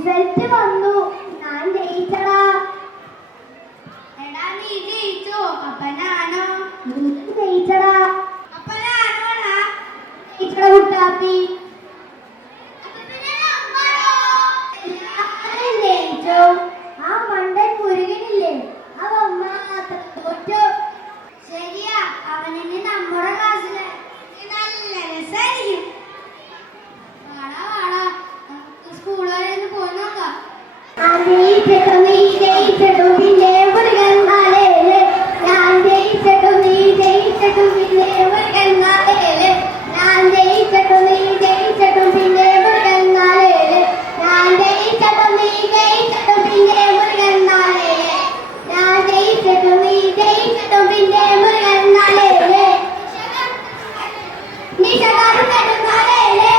Result വന്നു. ഞാൻ ജയിച്ചടാ. എടാ നീ ജയിച്ചോ? അപ്പൊ ഞാനോ? നീ ജയിച്ചടാ. അപ്പൊ ഞാനോടാ? ജയിച്ചടാ കുട്ടാപ്പി. ജയിച്ചോ? ആ മണ്ടൻ മുരുകനില്ലേ, അവൻ മാത്രം തോറ്റു. ശരിയാ, അവനിനി നമ്മുടെ ക്ലാസ്സില് നല്ല രസായിരിക്കും. വാടാ വാടാ, നമുക്ക് സ്കൂൾ വരെ ഒന്ന് പോയി നോക്കാം. നീ ജയിച്ചിട്ടു പിന്നെ മുരുകൻ നാളേല്. ഞാൻ ജയിച്ചിട്ടു നീ ജയിച്ചിട്ടു പിന്നെ മുരുകൻ നാളേല്. ഞാൻ ജയിച്ചിട്ടു നീ ജയിച്ചിട്ടു പിന്നെ മുരുകൻ നാളേല്. ഞാൻ ജയിച്ചിട്ടു നീ ജയിച്ചിട്ടു പിന്നെ മുരുകൻ നാളേല്. ഞാൻ ജയിച്ചിട്ടു നീ ജയിച്ചിട്ടു പിന്നെ മുരുകൻ നാളേല്. നിശകാരു നെടുനാളേല്.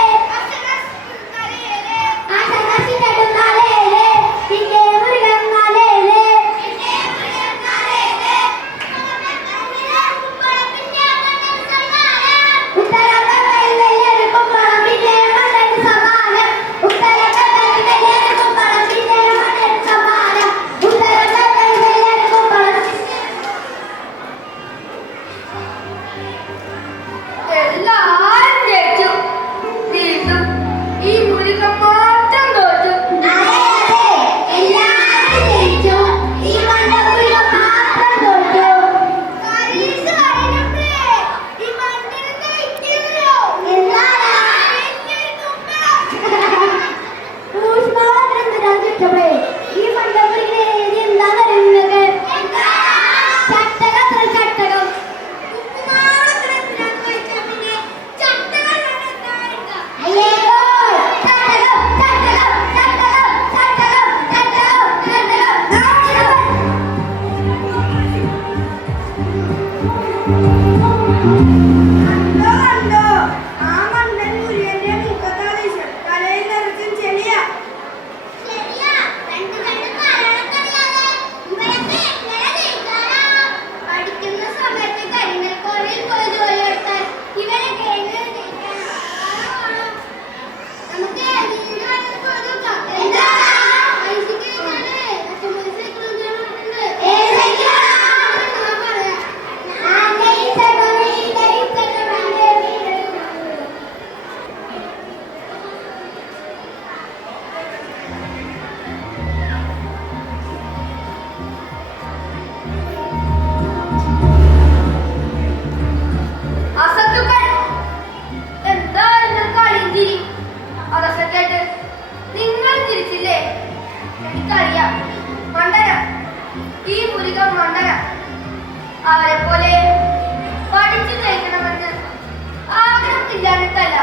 അവരെ പോലെ പഠിച്ചു ജയിക്കണമെന്ന് ആഗ്രഹമില്ലാഞ്ഞിട്ടല്ല,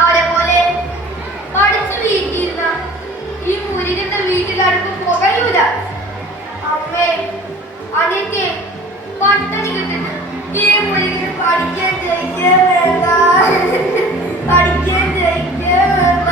അവരെ പോലെ പഠിച്ചു വീട്ടിയിരുന്ന ഈ മുരുകന്റെ വീട്ടിലാർക്കും പുകയൂല. അമ്മേ അനിയത്തെ പട്ടണി കിട്ടിട്ട് ഈ മുരുകന് പഠിക്കാൻ ജയിക്കാൻ വേണ്ട, പഠിക്കാൻ ജയിക്കാൻ വേണ്ട.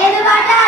ഏത് പാട്ടാ?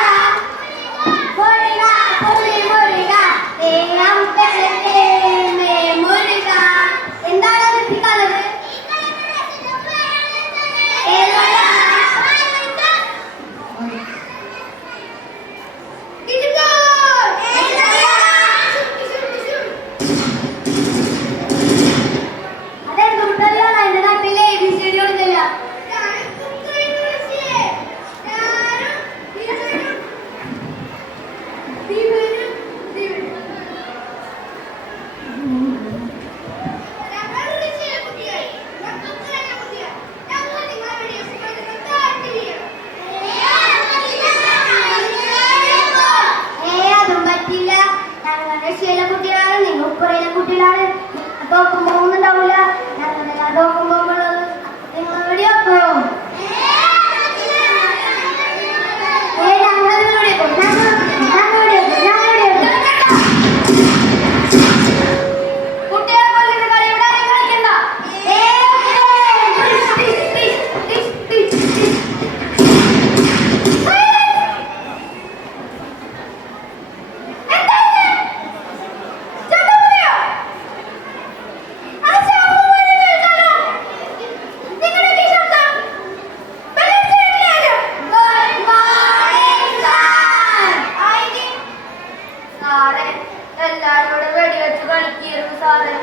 സാറേ.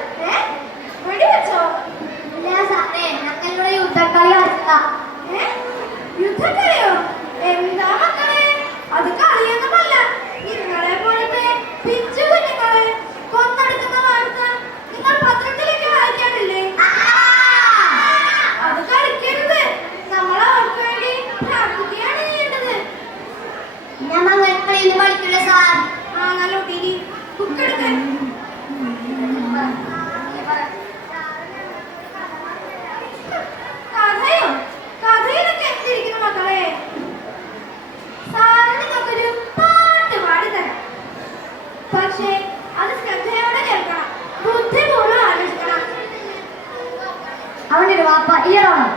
വെടിവെച്ചോ? ഇല്ല സാറേ, ഞങ്ങളുടെ യുദ്ധക്കളി കളിച്ചതാ. യുദ്ധക്കളിയോ? എന്താ മക്കളെ, അത് കളിയൊന്നുമല്ല. നിങ്ങളെ പോലത്തെ പിഞ്ചു കുഞ്ഞുങ്ങളെ കൊന്നെടുക്കുന്ന വാർത്ത നിങ്ങൾ പത്രത്തിലേക്ക് വായിക്കാറില്ലേ? അത് കളിക്കരുത്. നമ്മൾ അവർക്ക് വേണ്ടി പ്രാർത്ഥിക്കുകയാണ് ചെയ്യേണ്ടത്. ഞങ്ങൾ കളിക്കില്ല സാർ. നല്ല ഒട്ടിരി ബുക്കെടുക്കാൻ. കഥയോ? കഥയിലൊക്കെ എന്തിരിക്കുന്നു മക്കളെ? സാറിന് നിങ്ങൾക്കൊരു പാട്ട് പാടിത്തരാം. പക്ഷേ അത് ശ്രദ്ധയോടെ കേൾക്കണം, ബുദ്ധിപൂർവ്വം ആലോചിക്കണം. അവന്റെ ഒരു വാപ്പ ഇയറാണോ?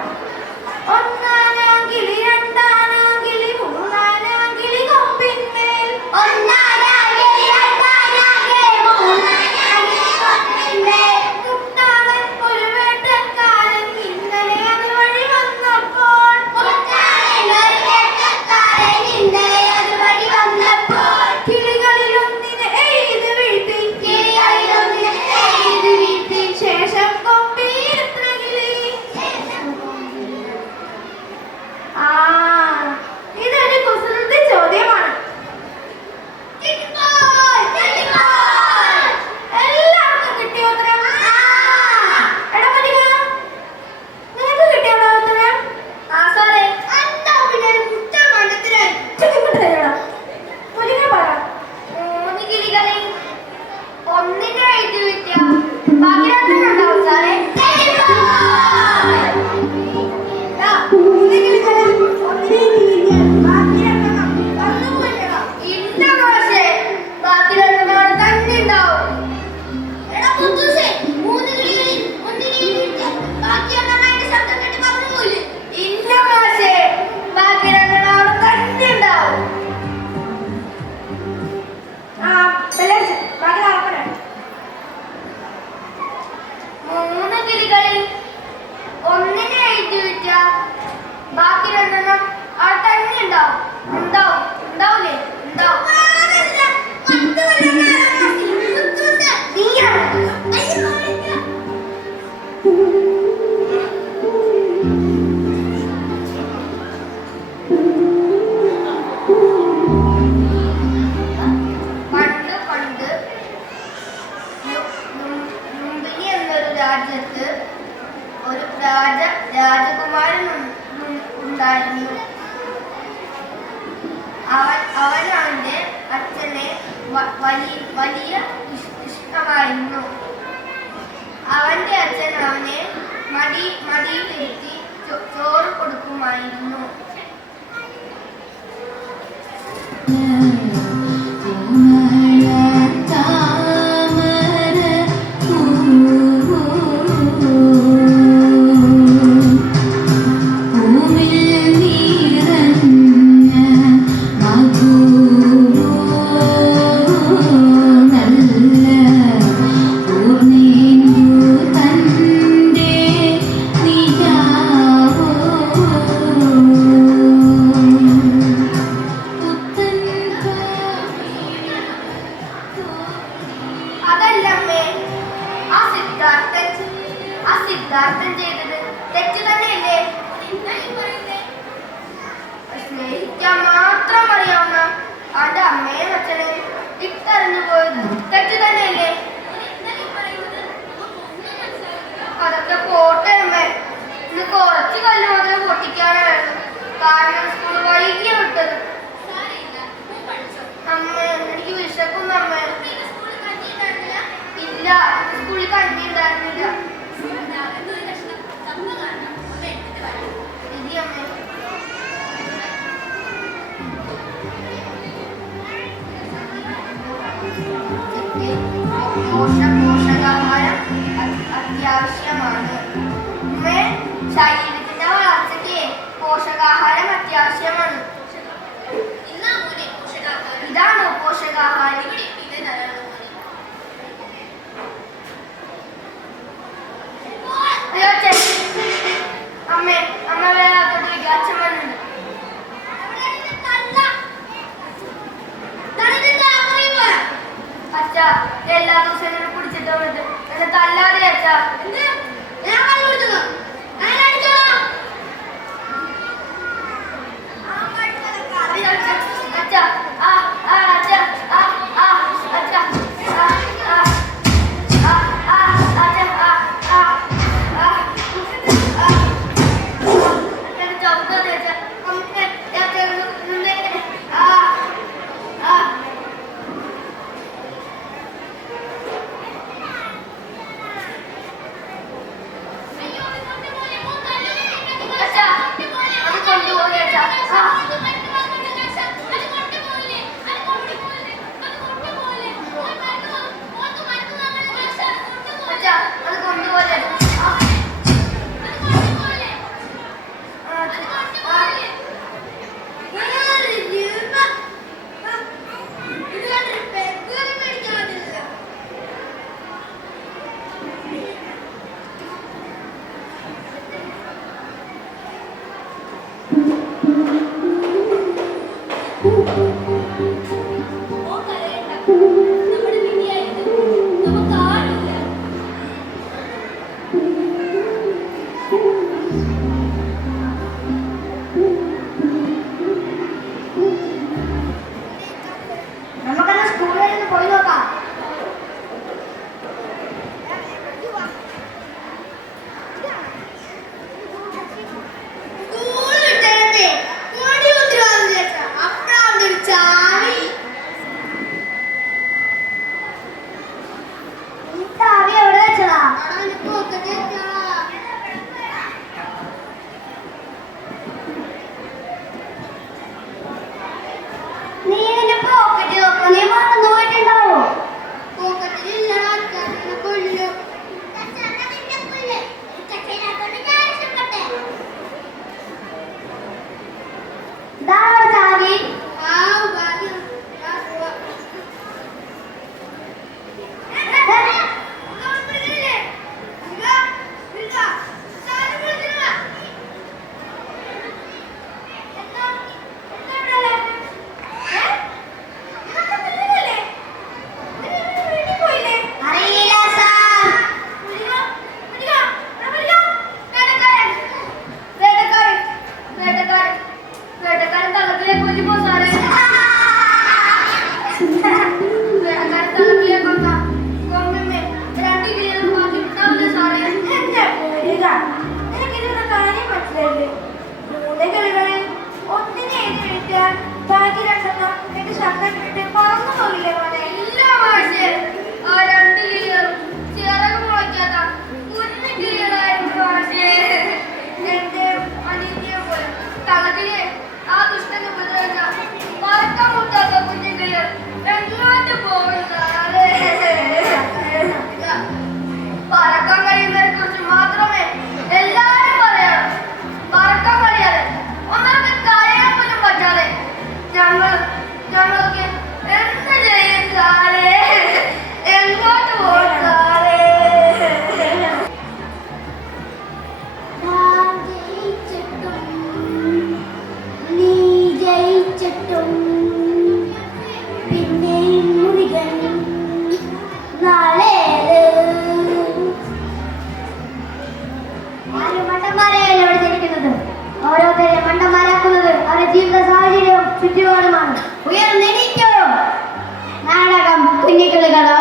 ഒന്നാനാം കിളി, രണ്ടാനാം കിളി, മൂന്നാനാം കിളി കൊമ്പിന്മേൽ. ഒന്നാനാം കിളി, രണ്ടാനാം കിളി, മൂന്നാനാം കിളി കൊമ്പിന്മേൽ. കുട്ടാളൻ ഒരു വേട്ടക്കാരൻ ഇന്നലെ അതുവഴി വന്നപ്പോൾ. കുട്ടാളൻ ഒരു വേട്ടക്കാരൻ ഇന്നലെ അതുവഴി വന്നപ്പോൾ. കിളികളിലൊന്നിനെ എയ്ത് വീഴ്ത്തി, കിളികളിലൊന്നിനെ എയ്ത് വീഴ്ത്തി. ശേഷം കൊമ്പിൽ എത്ര കിളി? ഇതൊരു കുസൃതി ചോദ്യമാണ്. എല്ലാവർക്കും കിട്ടിയോ ഉത്തരം? എടാ മതിക, നിനക്ക് കിട്ടിയോടാ ഉത്തരം? സാറേ, എന്താ പിന്നെ ഒരു കുറ്റം കണ്ടെത്തിനായി മതിക പറ. 3 കിളികളിൽ ഒന്നിനെ എഴുതി വിറ്റ ബാക്കി രണ്ടെണ്ണുണ്ടാവും സാറേ. രാജ്യത്ത് ഒരു രാജകുമാരൻ ഉണ്ടായിരുന്നു. അവൻ അവന്റെ അച്ഛനെ വലിയ ഇഷ്ടമായിരുന്നു. അവന്റെ അച്ഛൻ അവനെ മടിയിലിരുത്തി ചോറ് കൊടുക്കുമായിരുന്നു. സിദ്ധാർത്ഥൻ ചെയ്തത് തെറ്റു തന്നെയല്ലേ? സ്നേഹിക്കാൻ മാത്രം അറിയാവുന്ന അവന്റെ അമ്മയും അച്ഛനെയും ഇട്ടറിഞ്ഞു പോയത് തെറ്റു തന്നെയല്ലേ? അതൊക്കെ പോട്ടെ അമ്മേ, ഇന്ന് കുറച്ച് കല്ല് മാത്രം പൊട്ടിക്കാനായിരുന്നു. കാരണം സ്കൂൾ വൈകിയ വിട്ടത്. അമ്മേ, എനിക്ക് വിശക്കുന്നു അമ്മേ. ഇല്ല, സ്കൂളിൽ കഞ്ഞി ഉണ്ടായിരുന്നില്ല. പോഷകാഹാരം അത്യാവശ്യമാണ്. ശരീരത്തിന്റെ വളർച്ചയ്ക്ക് പോഷകാഹാരം അത്യാവശ്യമാണ്. ഇതാണോ പോഷകാഹാരം? അമ്മേ, അമ്മ വേറാത്തോട്ട് അച്ഛൻ വന്നിട്ടുണ്ട്. അച്ഛ, എല്ലാ ദിവസവും കുടിച്ചിട്ട് വന്നിട്ട് അത് കൊണ്ടുപോലെ നമുക്കന്ന് സ്കൂളിൽ നിന്ന് പോയി നോക്കാം. ചാവി എവിടെ വെച്ചതാ? നീ നിന്റെ പോക്കറ്റ് നോക്കൂ. നീ മറന്നു പോയിട്ടുണ്ടാവോ? ഇതാണോ ചാവി? അറിയില്ല സാർ. വേട്ടക്കാരൻ തള്ളത്തിലേക്ക് കൊല്ലി പോ സാറേ. വേട്ടക്കാരൻ തള്ളത്തിലേക്ക് കൊന്ന കൊമ്പമ്മേ 2 കിലോ മാറ്റി വിട്ടാവില്ലേ സാറേ? നിനക്കിതൊന്നും കാര്യം മനസ്സിലായില്ലേ? 3 കളികളിൽ ഒന്നിനെ എഴുതിയാൽ ബാക്കി 2 എന്റെ ശബ്ദം കേട്ട് പറന്നു പോകില്ലേ മോനെ? ഇല്ല മാഷേ, ആ 2 കിലോ ചിറക് മുളയ്ക്കാത്ത കുഞ്ഞു കിളികളായിരുന്നു മാഷേ. എന്റെ അനിയത്തിയെ പോലെ തള്ളത്തിലെ ആ ദുഷ്ടനെ ഉപദ്രവിച്ച പറക്കാൻ മുട്ടാത്ത കുഞ്ഞു കിളികൾ എങ്ങോട്ട് പോയി സാറേ? പറക്കാൻ കഴിയുന്നതിനെ കുറിച്ച് മാത്രമേ എല്ലാവരും പറയാറ്. പറക്കാൻ കഴിയാതെ ഒന്നൊക്കെ കരയാൻ പോലും പറ്റാതെ ഞങ്ങളൊക്കെ എന്ത് ചെയ്യും സാറേ? എങ്ങോട്ട് പോകും സാറേ? നീ ജയിച്ചിട്ടും പിന്നെയും മുരുകൻ നാളെ ആരും മണ്ടന്മാരെയല്ല ഇവിടെ ജനിക്കുന്നത്. ഓരോരുത്തരെ മണ്ടന്മാരാക്കുന്നത് അവരുടെ ജീവിത സാഹചര്യവും ചുറ്റുപാടുമാണ്. ഉയർന്നെണീക്കോ നാടകം കുഞ്ഞിക്കളികളോ.